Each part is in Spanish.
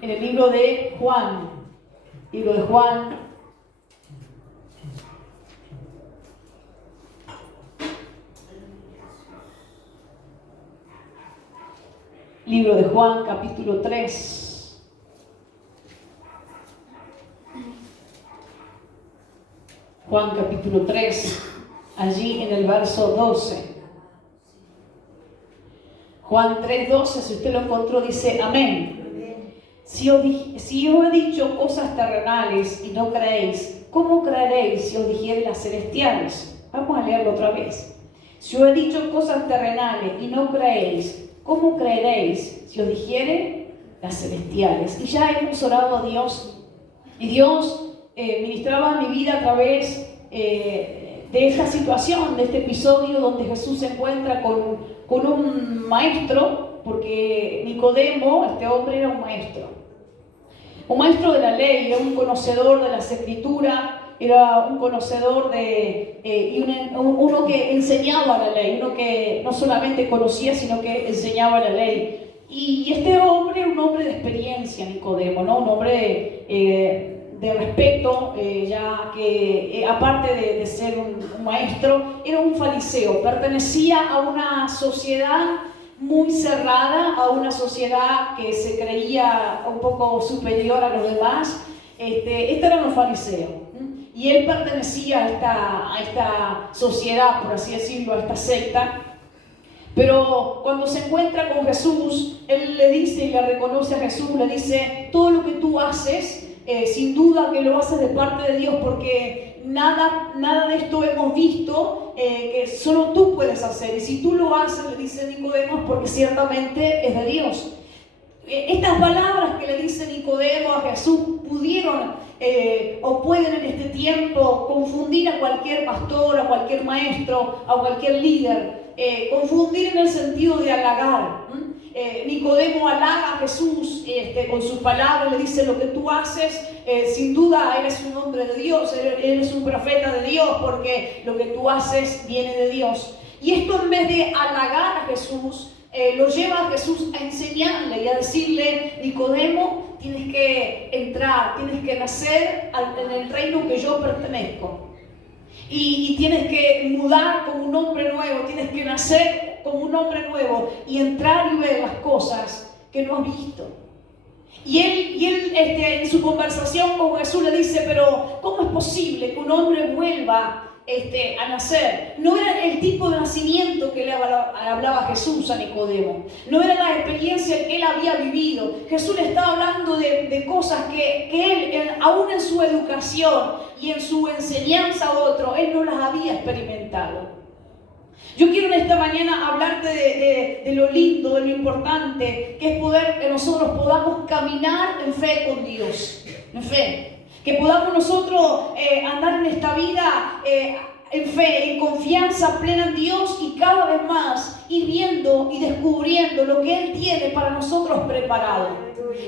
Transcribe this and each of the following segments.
en el libro de Juan. Libro de Juan. Libro de Juan, capítulo 3. Juan, capítulo 3, allí en el verso 12. Juan 3:12, si usted lo encontró, dice: amén. Si yo he dicho cosas terrenales y no creéis, ¿cómo creeréis si os dijere las celestiales? Vamos a leerlo otra vez. Si yo he dicho cosas terrenales y no creéis, ¿cómo creeréis si os dijere las celestiales? Y ya hemos orado a Dios, y Dios ministraba mi vida a través de esta situación, de este episodio donde Jesús se encuentra con un maestro, porque Nicodemo, este hombre, era un maestro de la ley, era un conocedor de las Escrituras, era un conocedor uno que enseñaba la ley, uno que no solamente conocía, sino que enseñaba la ley. Y este hombre era un hombre de experiencia, Nicodemo, ¿no? Un hombre de respeto, ya que aparte de ser un maestro, era un fariseo, pertenecía a una sociedad muy cerrada, a una sociedad que se creía un poco superior a los demás. Estos eran los fariseos. Y él pertenecía a esta sociedad, por así decirlo, a esta secta. Pero cuando se encuentra con Jesús, él le dice y le reconoce a Jesús, le dice: todo lo que tú haces, sin duda que lo haces de parte de Dios, porque nada de esto hemos visto que solo tú puedes hacer. Y si tú lo haces, le dice Nicodemo, porque ciertamente es de Dios. Estas palabras que le dice Nicodemo a Jesús pudieron o pueden en este tiempo confundir a cualquier pastor, a cualquier maestro, a cualquier líder, confundir en el sentido de halagar. Nicodemo halaga a Jesús con sus palabras, le dice: lo que tú haces, sin duda eres un hombre de Dios, eres un profeta de Dios, porque lo que tú haces viene de Dios. Y esto, en vez de halagar a Jesús, lo lleva a Jesús a enseñarle y a decirle: Nicodemo, tienes que entrar, tienes que nacer en el reino que yo pertenezco. Y tienes que mudar como un hombre nuevo, tienes que nacer como un hombre nuevo y entrar y ver las cosas que no has visto. Y él en su conversación con Jesús le dice: pero ¿cómo es posible que un hombre vuelva a nacer? No era el tipo de nacimiento que le hablaba Jesús a Nicodemo, no era la experiencia que él había vivido. Jesús le estaba hablando de cosas que él, aún en su educación y en su enseñanza a otro, él no las había experimentado. Yo quiero en esta mañana hablarte de lo lindo, de lo importante que es poder que nosotros podamos caminar en fe con Dios, en fe. Que podamos nosotros andar en esta vida en fe, en confianza plena en Dios, y cada vez más ir viendo y descubriendo lo que Él tiene para nosotros preparado.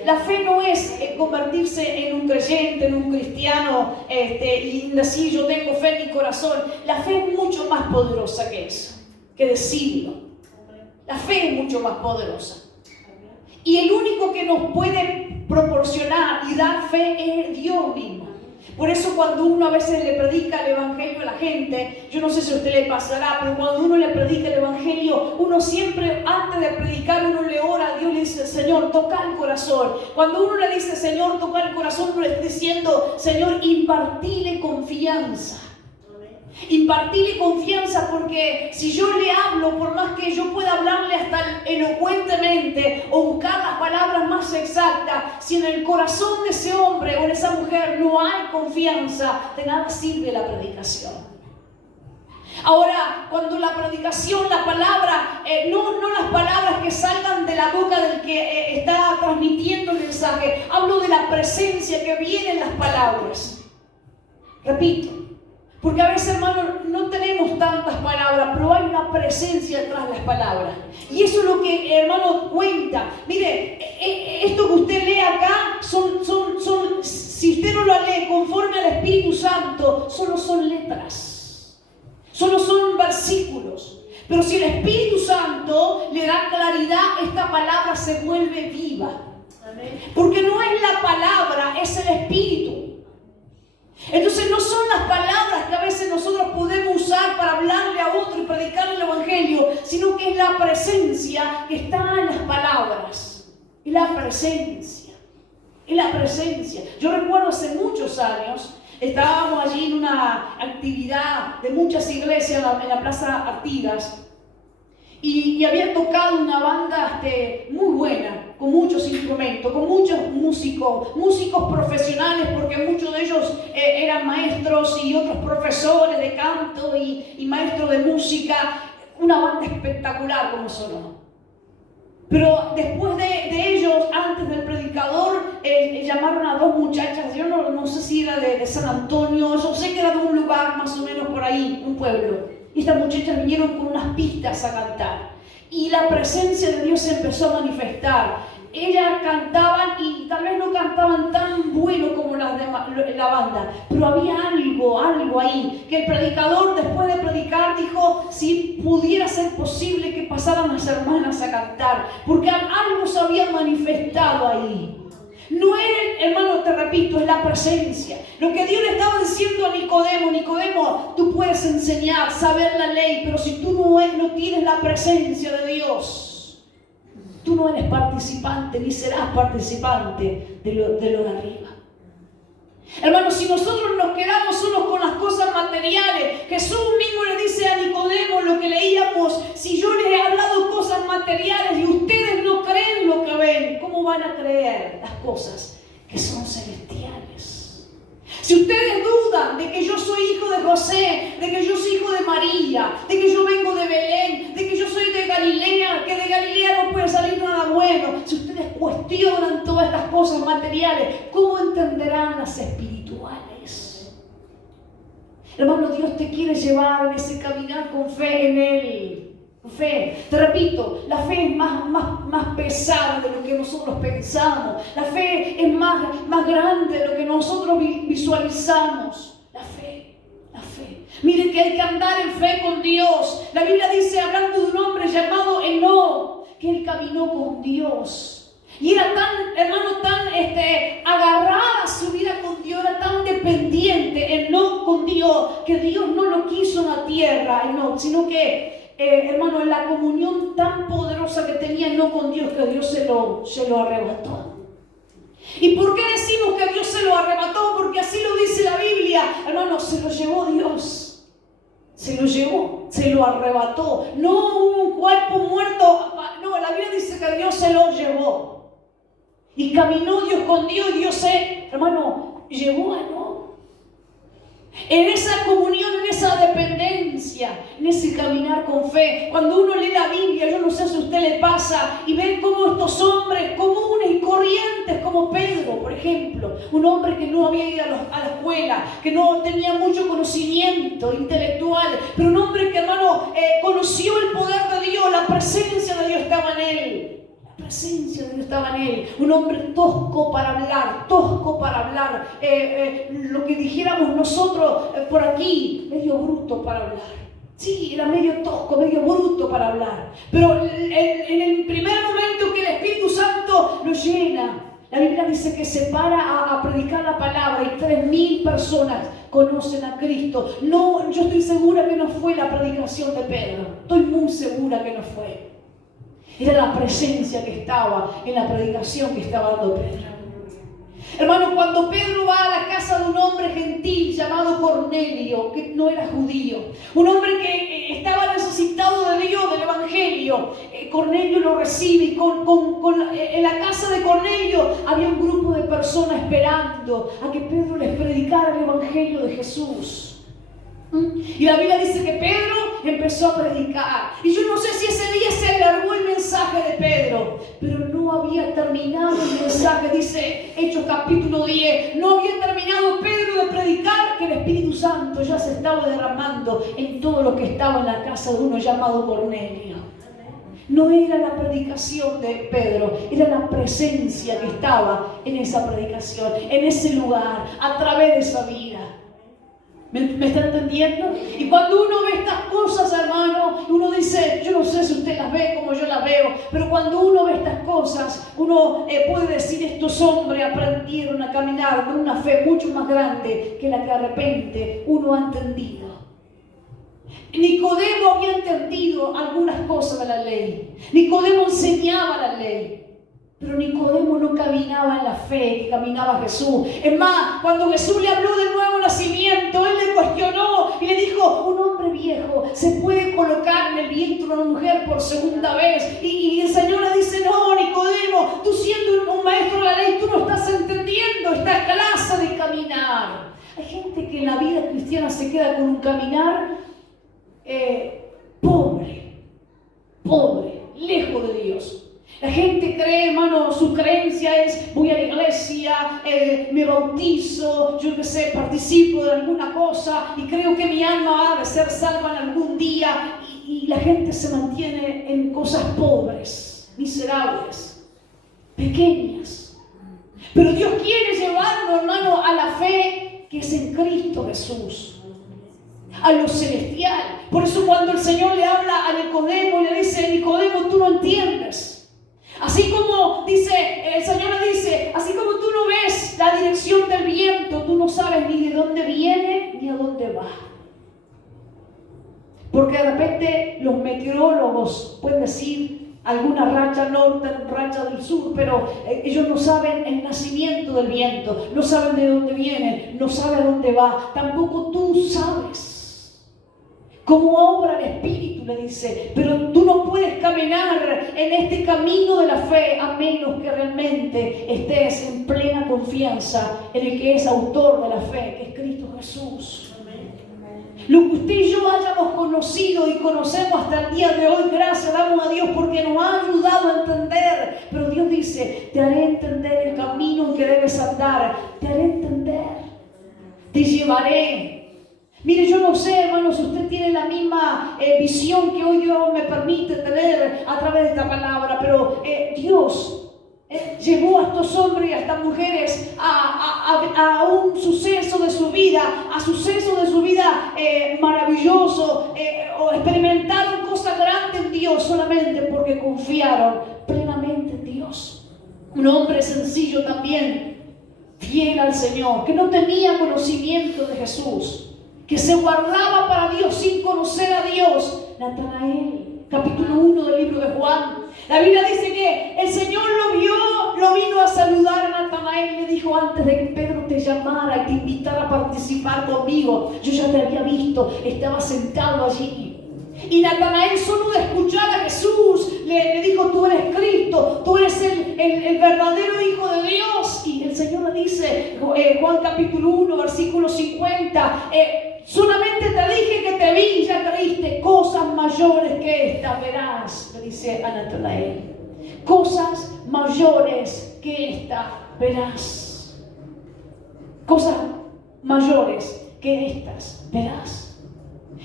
La fe no es convertirse en un creyente, en un cristiano y decir: yo tengo fe en mi corazón. La fe es mucho más poderosa que eso, que decirlo. La fe es mucho más poderosa. Y el único que nos puede proporcionar y dar fe es Dios mismo. Por eso cuando uno a veces le predica el evangelio a la gente, yo no sé si a usted le pasará, pero cuando uno le predica el evangelio, uno siempre, antes de predicar, uno le ora a Dios, le dice: Señor, toca el corazón. Cuando uno le dice: Señor, toca el corazón, uno le está diciendo: Señor, impartile confianza. Impartirle confianza, porque si yo le hablo, por más que yo pueda hablarle hasta elocuentemente o buscar las palabras más exactas, si en el corazón de ese hombre o de esa mujer no hay confianza, de nada sirve la predicación. Ahora, cuando la predicación, la palabra, no las palabras que salgan de la boca del que está transmitiendo el mensaje, hablo de la presencia que viene en las palabras. Repito, porque a veces, hermano, no tenemos tantas palabras, pero hay una presencia detrás de las palabras. Y eso es lo que, hermano, cuenta. Mire, esto que usted lee acá si usted no lo lee conforme al Espíritu Santo, solo son letras, solo son versículos. Pero si el Espíritu Santo le da claridad, esta palabra se vuelve viva. Porque no hay presencia que está en las palabras. Es la presencia. Es la presencia. Yo recuerdo hace muchos años, estábamos allí en una actividad de muchas iglesias en la Plaza Artigas. Y había tocado una banda muy buena, con muchos instrumentos, con muchos músicos profesionales, porque muchos de ellos eran maestros y otros profesores de canto y maestros de música. Una banda espectacular como sonó. Pero después de ellos, antes del predicador, llamaron a dos muchachas. Yo no sé si era de San Antonio, yo sé que era de un lugar más o menos por ahí, un pueblo. Y estas muchachas vinieron con unas pistas a cantar. Y la presencia de Dios se empezó a manifestar. Ellas cantaban y tal vez no cantaban tan bueno como las de la banda, pero había algo ahí, que el predicador después de predicar dijo si pudiera ser posible que pasaran las hermanas a cantar, porque algo se había manifestado ahí. No es, hermano, te repito, es la presencia. Lo que Dios le estaba diciendo a Nicodemo, tú puedes enseñar, saber la ley, pero si tú no tienes la presencia de Dios, tú no eres participante, ni serás participante de lo de arriba. Hermanos, si nosotros nos quedamos solos con las cosas materiales, Jesús mismo le dice a Nicodemo lo que leíamos: si yo les he hablado cosas materiales y ustedes no creen lo que ven, ¿cómo van a creer las cosas que son celestiales? Si ustedes dudan de que yo soy hijo de José, de que yo soy hijo de María, de que yo vengo de Belén, de que yo soy de Galilea, que de Galilea no puede salir nada bueno, si ustedes cuestionan todas estas cosas materiales, ¿cómo entenderán las espirituales? Hermano, Dios te quiere llevar en ese caminar con fe en Él. Fe, te repito, la fe es más pesada de lo que nosotros pensamos. La fe es más grande de lo que nosotros visualizamos. La fe. Miren que hay que andar en fe con Dios. La Biblia dice, hablando de un hombre llamado Enoc, que él caminó con Dios. Y era tan agarrada a su vida con Dios, era tan dependiente Enoc con Dios, que Dios no lo quiso en la tierra, Enoc, sino que hermano, en la comunión tan poderosa que tenía no con Dios, que Dios se lo arrebató. ¿Y por qué decimos que Dios se lo arrebató? Porque así lo dice la Biblia. Hermano, se lo llevó Dios. Se lo llevó, se lo arrebató. No un cuerpo muerto. No, la Biblia dice que Dios se lo llevó. Y caminó Dios con Dios y Dios hermano, llevó a Enoc. En esa comunión, en esa dependencia, en ese caminar con fe. Cuando uno lee la Biblia, yo no sé si a usted le pasa, y ven cómo estos hombres comunes y corrientes, como Pedro, por ejemplo, un hombre que no había ido a la escuela, que no tenía mucho conocimiento intelectual, pero un hombre que, hermano, conoció el poder de Dios, la presencia de Dios estaba en él. La presencia de Dios estaba en él. Un hombre tosco para hablar, lo que dijéramos nosotros por aquí, medio bruto para hablar. Sí, era medio tosco, medio bruto para hablar. Pero en el primer momento que el Espíritu Santo lo llena, la Biblia dice que se para a predicar la palabra y 3.000 personas conocen a Cristo. No, yo estoy segura que no fue la predicación de Pedro. Estoy muy segura que no fue. Era la presencia que estaba en la predicación que estaba dando Pedro. Hermano, cuando Pedro va a la casa de un hombre gentil llamado Cornelio, que no era judío, un hombre que estaba necesitado de Dios, del Evangelio, Cornelio lo recibe y en la casa de Cornelio había un grupo de personas esperando a que Pedro les predicara el Evangelio de Jesús. Y la Biblia dice que Pedro empezó a predicar. Y yo no sé si ese día se alargó el mensaje de Pedro, pero no había terminado el mensaje. Dice Hechos capítulo 10, no había terminado Pedro de predicar que el Espíritu Santo ya se estaba derramando en todo lo que estaba en la casa de uno llamado Cornelio. No era la predicación de Pedro, era la presencia que estaba en esa predicación, en ese lugar, a través de esa vida. ¿Me está entendiendo? Y cuando uno ve estas cosas, hermano, uno dice, yo no sé si usted las ve como yo las veo, pero cuando uno ve estas cosas, uno puede decir, estos hombres aprendieron a caminar con una fe mucho más grande que la que de repente uno ha entendido. Nicodemo había entendido algunas cosas de la ley. Nicodemo enseñaba la ley. Pero Nicodemo no caminaba en la fe que caminaba Jesús. Es más, cuando Jesús le habló del nuevo nacimiento, él le cuestionó y le dijo: un hombre viejo se puede colocar en el vientre de una mujer por segunda vez. Y el Señor le dice: no, Nicodemo, tú siendo un maestro de la ley, tú no estás entendiendo esta clase de caminar. Hay gente que en la vida cristiana se queda con un caminar pobre, lejos de Dios. La gente cree, hermano, su creencia es: voy a la iglesia, me bautizo, yo qué sé, participo de alguna cosa y creo que mi alma ha de ser salva en algún día. Y la gente se mantiene en cosas pobres, miserables, pequeñas. Pero Dios quiere llevarnos, hermano, a la fe que es en Cristo Jesús, a lo celestial. Por eso cuando el Señor le habla a Nicodemo y le dice: Nicodemo, tú no entiendes. Así como dice, el Señor le dice: así como tú no ves la dirección del viento, tú no sabes ni de dónde viene ni a dónde va. Porque de repente los meteorólogos pueden decir alguna racha norte, racha del sur, pero ellos no saben el nacimiento del viento, no saben de dónde viene, no saben a dónde va. Tampoco tú sabes cómo obra el Espíritu, le dice. Pero tú no puedes caminar en este camino de la fe a menos que realmente estés en plena confianza en el que es autor de la fe, que es Cristo Jesús. Lo que usted y yo hayamos conocido y conocemos hasta el día de hoy, gracias damos a Dios porque nos ha ayudado a entender. Pero Dios dice: te haré entender el camino en que debes andar, te haré entender, te llevaré. Mire, yo no sé, hermano, si usted tiene la misma visión que hoy Dios me permite tener a través de esta palabra, pero Dios llevó a estos hombres y a estas mujeres a un suceso de su vida, maravilloso, o experimentaron cosas grandes en Dios solamente porque confiaron plenamente en Dios. Un hombre sencillo también, fiel al Señor, que no tenía conocimiento de Jesús, que se guardaba para Dios sin conocer a Dios. Natanael, capítulo 1 del libro de Juan. La Biblia dice que el Señor lo vio, lo vino a saludar a Natanael y le dijo: antes de que Pedro te llamara y te invitara a participar conmigo, yo ya te había visto, estaba sentado allí. Y Natanael, solo de escuchar a Jesús, le dijo: tú eres Cristo, tú eres el verdadero Hijo de Dios. Y el Señor le dice, Juan capítulo 1, versículo 50, solamente te dije que te vi y ya creíste, cosas mayores que esta verás, le dice a Natanael. Cosas mayores que esta verás. Cosas mayores que estas verás.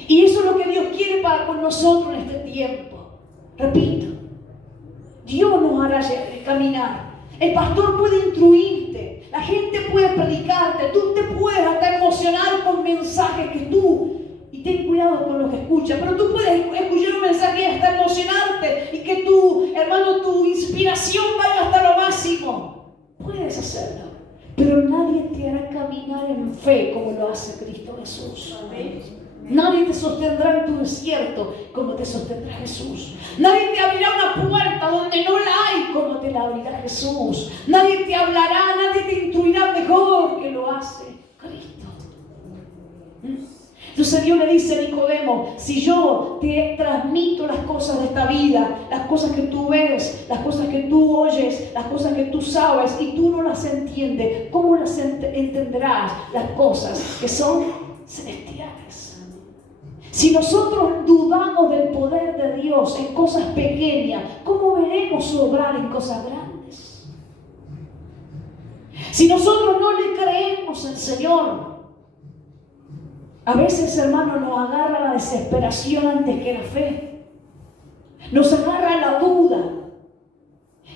Y eso es lo que Dios quiere para con nosotros en este tiempo. Repito, Dios nos hará caminar. El pastor puede instruirte, la gente puede predicarte, tú te puedes hasta emocionar con mensajes que tú, y ten cuidado con lo que escuchas, pero tú puedes escuchar un mensaje y hasta emocionarte y que tu, hermano, tu inspiración vaya hasta lo máximo. Puedes hacerlo, pero nadie te hará caminar en fe como lo hace Cristo Jesús. Amén. Nadie te sostendrá en tu desierto como te sostendrá Jesús. Nadie te abrirá una puerta donde no la hay como te la abrirá Jesús. Nadie te hablará, nadie te instruirá mejor que lo hace Cristo. Entonces Dios le dice a Nicodemo: si yo te transmito las cosas de esta vida, las cosas que tú ves, las cosas que tú oyes, las cosas que tú sabes y tú no las entiendes, ¿cómo las entenderás las cosas que son celestiales? Si nosotros dudamos del poder de Dios en cosas pequeñas, ¿cómo veremos obrar en cosas grandes? Si nosotros no le creemos al Señor, a veces, hermano, nos agarra la desesperación antes que la fe. Nos agarra la duda.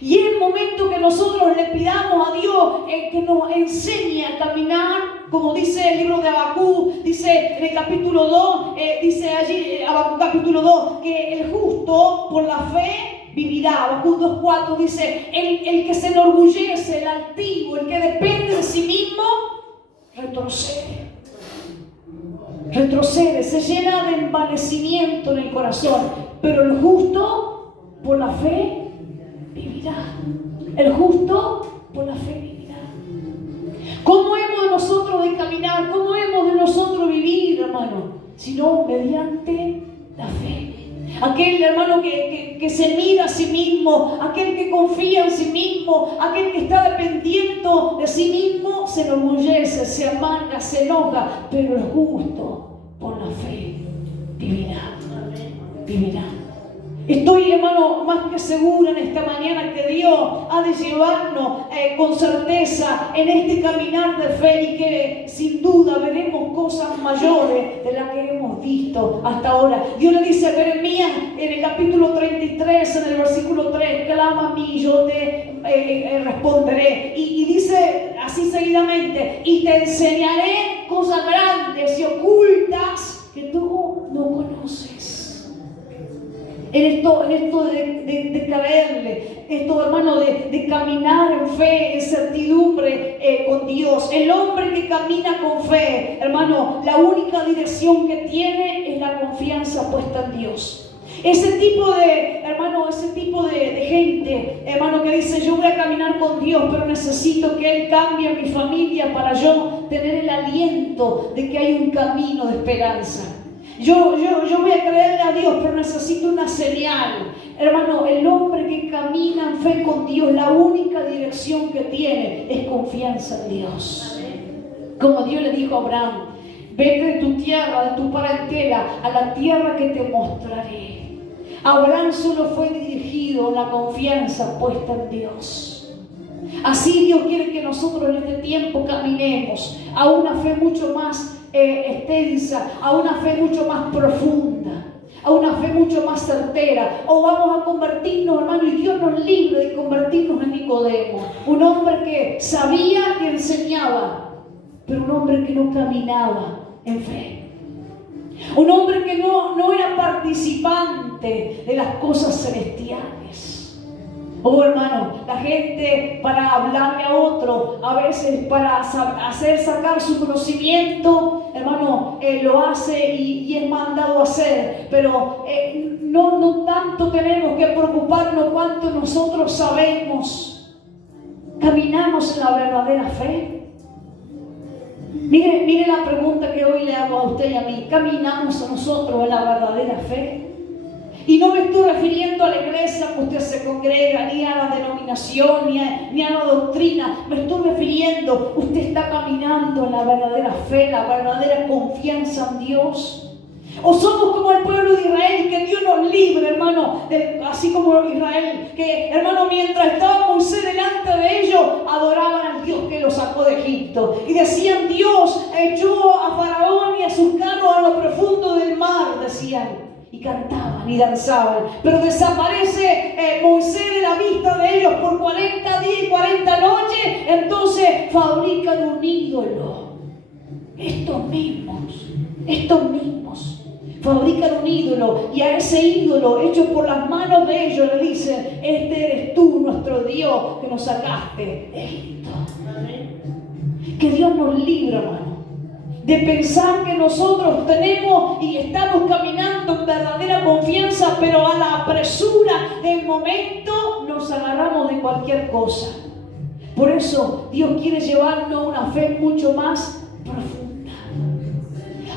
Y es el momento que nosotros le pidamos a Dios que nos enseñe a caminar, como dice el libro de Habacuc, dice en el capítulo 2, dice allí, Habacuc capítulo 2, que el justo por la fe vivirá. Habacuc 2:4 dice: el que se enorgullece, el altivo, el que depende de sí mismo, retrocede. retrocede, se llena de envanecimiento en el corazón, pero el justo por la fe vivirá. El justo por la fe vivirá. ¿Cómo hemos de nosotros de caminar? ¿Cómo hemos de nosotros vivir, hermano? Sino mediante la fe. Aquel hermano que se mira a sí mismo, aquel que confía en sí mismo, aquel que está dependiendo de sí mismo, se enorgullece, se amarga, se enoja, pero el justo por la fe vivirá. Vivirá. Estoy, hermano, más que segura en esta mañana que Dios ha de llevarnos con certeza en este caminar de fe y que sin duda veremos cosas mayores de las que hemos visto hasta ahora. Dios le dice a Jeremías en el capítulo 33, en el versículo 3, clama a mí y yo te responderé. Y dice así seguidamente, y te enseñaré cosas grandes y ocultas que tú no conoces. En esto de creerle, esto, hermano, de caminar en fe, en certidumbre con Dios. El hombre que camina con fe, hermano, la única dirección que tiene es la confianza puesta en Dios. Ese tipo de gente, hermano, que dice, yo voy a caminar con Dios, pero necesito que Él cambie mi familia para yo tener el aliento de que hay un camino de esperanza. Yo voy a creerle a Dios, pero necesito una señal. Hermano, el hombre que camina en fe con Dios, la única dirección que tiene es confianza en Dios. Como Dios le dijo a Abraham, vete de tu tierra, de tu parentela, a la tierra que te mostraré. Abraham solo fue dirigido a la confianza puesta en Dios. Así Dios quiere que nosotros en este tiempo caminemos a una fe mucho más extensa, a una fe mucho más profunda, a una fe mucho más certera. O vamos a convertirnos, hermano, y Dios nos libre de convertirnos en Nicodemo, un hombre que sabía que enseñaba, pero un hombre que no caminaba en fe, un hombre que no era participante de las cosas celestiales. Oh, hermano, la gente para hablarle a otro, a veces para hacer sacar su conocimiento, hermano, lo hace y es mandado a hacer, pero no tanto tenemos que preocuparnos cuánto nosotros sabemos. ¿Caminamos en la verdadera fe? Mire la pregunta que hoy le hago a usted y a mí. ¿Caminamos nosotros en la verdadera fe? Y no me estoy refiriendo a la iglesia que usted se congrega, ni a la denominación, ni a la doctrina. Me estoy refiriendo, usted está caminando en la verdadera fe, la verdadera confianza en Dios. O somos como el pueblo de Israel, que Dios nos libre, hermano, así como Israel, que, hermano, mientras estaba Moisés delante de ellos, adoraban al Dios que los sacó de Egipto. Y decían, Dios echó a Faraón y a sus carros a lo profundo del mar, decían. Y cantaban y danzaban, pero desaparece Moisés de la vista de ellos por 40 días y 40 noches. Entonces fabrican un ídolo. Estos mismos fabrican un ídolo, y a ese ídolo hecho por las manos de ellos le dicen, este eres tú, nuestro Dios, que nos sacaste de Egipto. Que Dios nos libre, hermano, de pensar que nosotros tenemos y estamos caminando en verdadera confianza, pero a la apresura del momento nos agarramos de cualquier cosa. Por eso Dios quiere llevarnos a una fe mucho más profunda,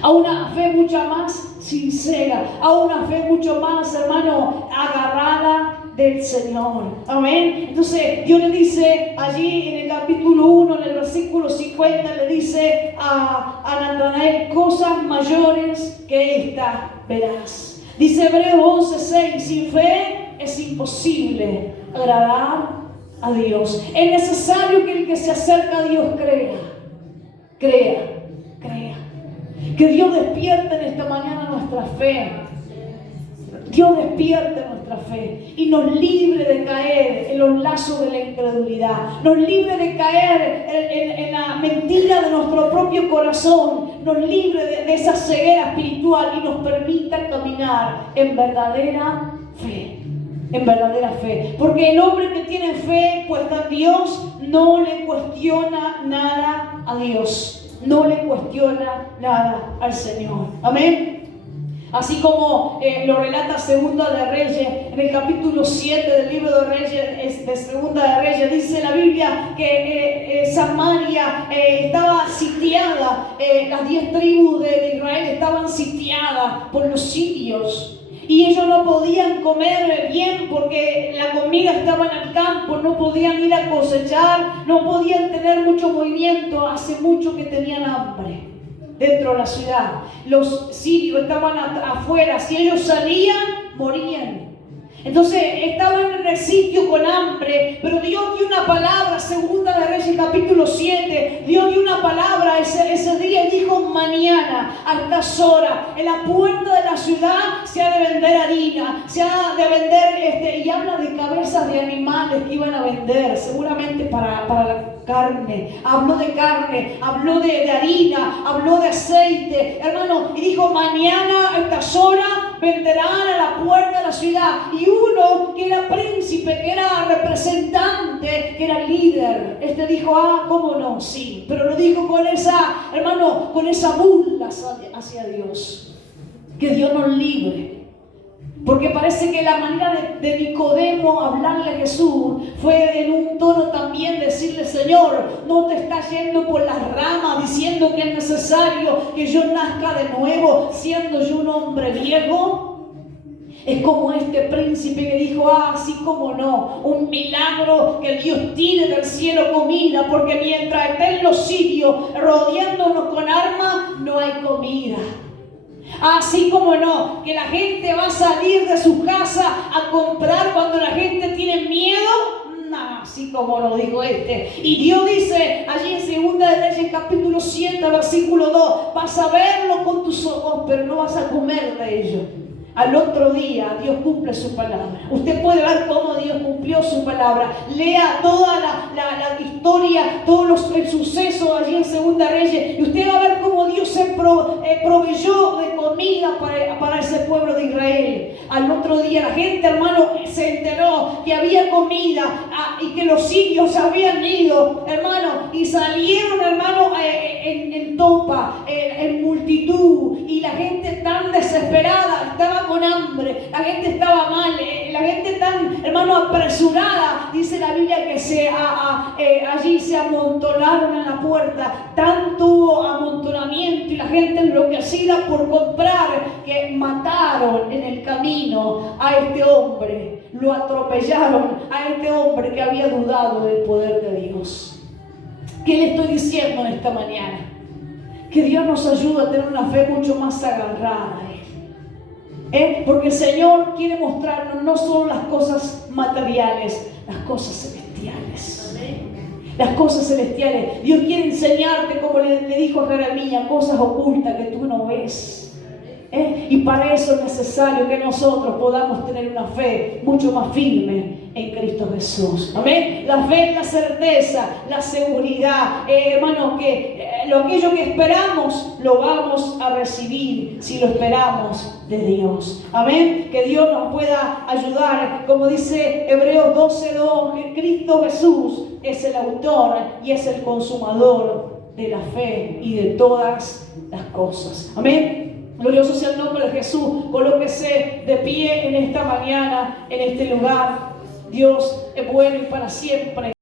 a una fe mucho más sincera, a una fe mucho más, hermano, agarrada del Señor. Amén. Entonces Dios le dice allí en el capítulo 1, en el versículo 50, le dice a Natanael, cosas mayores que esta verás. Dice Hebreos 11:6, sin fe es imposible agradar a Dios. Es necesario que el que se acerca a Dios crea. Que Dios despierte en esta mañana nuestra fe. Dios despierte nuestra fe y nos libre de caer en los lazos de la incredulidad, nos libre de caer en la mentira de nuestro propio corazón, nos libre de esa ceguera espiritual y nos permita caminar en verdadera fe. En verdadera fe, porque el hombre que tiene fe puesta en Dios no le cuestiona nada a Dios. no le cuestiona nada al Señor. Amén. Así como lo relata Segunda de Reyes, en el capítulo 7 del libro de Reyes, de Segunda de Reyes, dice la Biblia que Samaria estaba sitiada, las 10 tribus de Israel estaban sitiadas por los sirios. Y ellos no podían comer bien porque la comida estaba en el campo, no podían ir a cosechar, no podían tener mucho movimiento, hace mucho que tenían hambre dentro de la ciudad. Los sirios estaban afuera, si ellos salían, morían. Entonces estaban en el sitio con hambre, pero Dios dio una palabra, Segunda de Reyes capítulo 7, Dios dio una palabra ese día y dijo: mañana a estas horas en la puerta de la ciudad se ha de vender harina, se ha de vender, y habla de cabezas de animales que iban a vender, seguramente para la carne. Habló de carne, habló de harina, habló de aceite, hermano, y dijo: mañana a estas horas venderán a la puerta de la ciudad. Y uno que era príncipe, que era representante, que era líder, dijo: cómo no, sí, pero lo dijo con esa, hermano, con esa burla hacia Dios. Que Dios nos libre. Porque parece que la manera de Nicodemo hablarle a Jesús fue en un tono también decirle: Señor, no te estás yendo por las ramas diciendo que es necesario que yo nazca de nuevo siendo yo un hombre viejo. Es como este príncipe que dijo: sí, cómo no, un milagro que Dios tire del cielo comida, porque mientras estén los sirios rodeándonos con armas, no hay comida. Así como no, que la gente va a salir de su casa a comprar cuando la gente tiene miedo. Así como lo dijo Y Dios dice allí en Segunda de Reyes capítulo 7 versículo 2: vas a verlo con tus ojos, pero no vas a comer de ello. Al otro día Dios cumple su palabra. Usted puede ver cómo Dios cumplió su palabra. Lea toda la historia, todos el suceso allí en Segunda Reyes, y usted va a ver cómo Dios se proveyó de comida para ese pueblo de Israel. Al otro día la gente, hermano, se enteró que había comida y que los sirios habían ido, hermano, y salieron, hermano, en topa, en multitud, y la gente tan desesperada estaba con hambre, la gente estaba mal, la gente tan, hermano, apresurada. Dice la Biblia que allí se amontonaron en la puerta. Tanto hubo amontonamiento y la gente enloquecida por comprar, que mataron en el camino a este hombre, lo atropellaron a este hombre que había dudado del poder de Dios. ¿Qué le estoy diciendo en esta mañana? Que Dios nos ayude a tener una fe mucho más agarrada a Él. Porque el Señor quiere mostrarnos no solo las cosas materiales, las cosas celestiales. Las cosas celestiales. Dios quiere enseñarte, como le dijo a Jeremías, cosas ocultas que tú no ves. Y para eso es necesario que nosotros podamos tener una fe mucho más firme en Cristo Jesús. Amén. La fe es la certeza, la seguridad, hermano, que aquello que esperamos lo vamos a recibir si lo esperamos de Dios. Amén. Que Dios nos pueda ayudar, como dice Hebreos 12:2, que Cristo Jesús es el autor y es el consumador de la fe y de todas las cosas. Amén. Glorioso sea el nombre de Jesús. Colóquese de pie en esta mañana, en este lugar. Dios es bueno y para siempre.